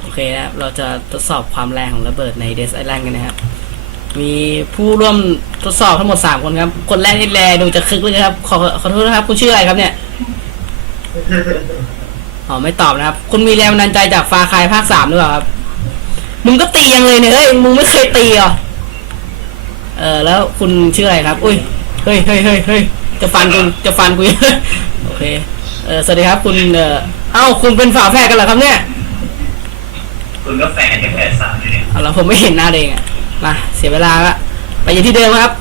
โอเคนะครับ เราจะทดสอบความแรงของระเบิดในเดสไอแลนด์กันนะครับ มีผู้ร่วมทดสอบทั้งหมดสามคนครับ คนแรกที่แลดูจะคึกเลยครับ ขอขอโทษนะครับ คุณชื่ออะไรครับเนี่ย อ๋อไม่ตอบนะครับ คุณมีแรงบันดาลใจจากฟาคายภาคสามหรือเปล่าครับ มึงก็ตียังเลยเนี่ยเฮ้ย มึงไม่เคยตีเหรอเออแล้วคุณชื่ออะไรครับ อุ้ย เฮ้ยเฮ้ยเฮ้ยเฮ้ยจะฟันกูจะฟันกูโอเค เออสวัสดีครับ คุณ เออเอ้า คุณเป็นฝาแฝดกันเหรอครับเนี่ย คุณก็แฟนจะแฟนสามอยู่เนี่ยเอาละผมไม่เห็นหน้าเองอะมาเสียเวลาละไปอยู่ที่เดิมครับ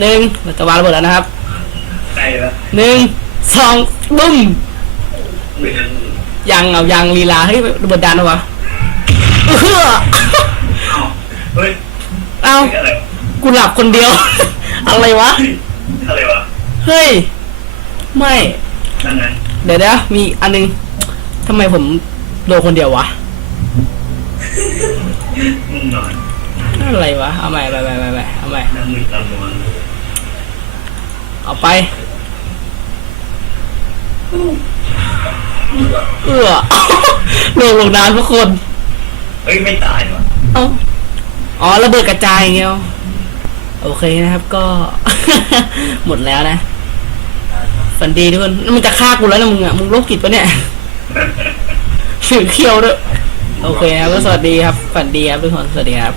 หนึ่งเราจะวางระเบิดแล้วนะครับใกล้แล้วหนึ่งสองบุ้มยังเอายังลีลาเฮ้ยระเบิดดันเหรอวะเออเอ้าเฮ้ยเอาอะไรกูหลับคนเดียว อะไรวะอะไรวะเฮ้ยไม่นั่นนั้นเดี๋ยวนะมีอันนึงทำไมผมโดนคนเดียววะ มึงนอนอะไรวะ เอาใหม่ไปไปไปไปเอาใหม่ นั่งมือตะมวนเอาไป เอื้อลงลงน้ำทุกคนเฮ้ยไม่ตายว่ะเอ้าอ๋อระเบิดกระจายอย่างเงี้ยโอเคนะครับก็ หมดแล้วนะฝันดีทุกคนมันจะฆ่ากูแล้วนะมึงอะมึงโรคจิตปะเนี่ยถือเขี้ยวด้วย โอเคครับก็สวัสดีครับฝันดีครับทุกคนสวัสดีครับ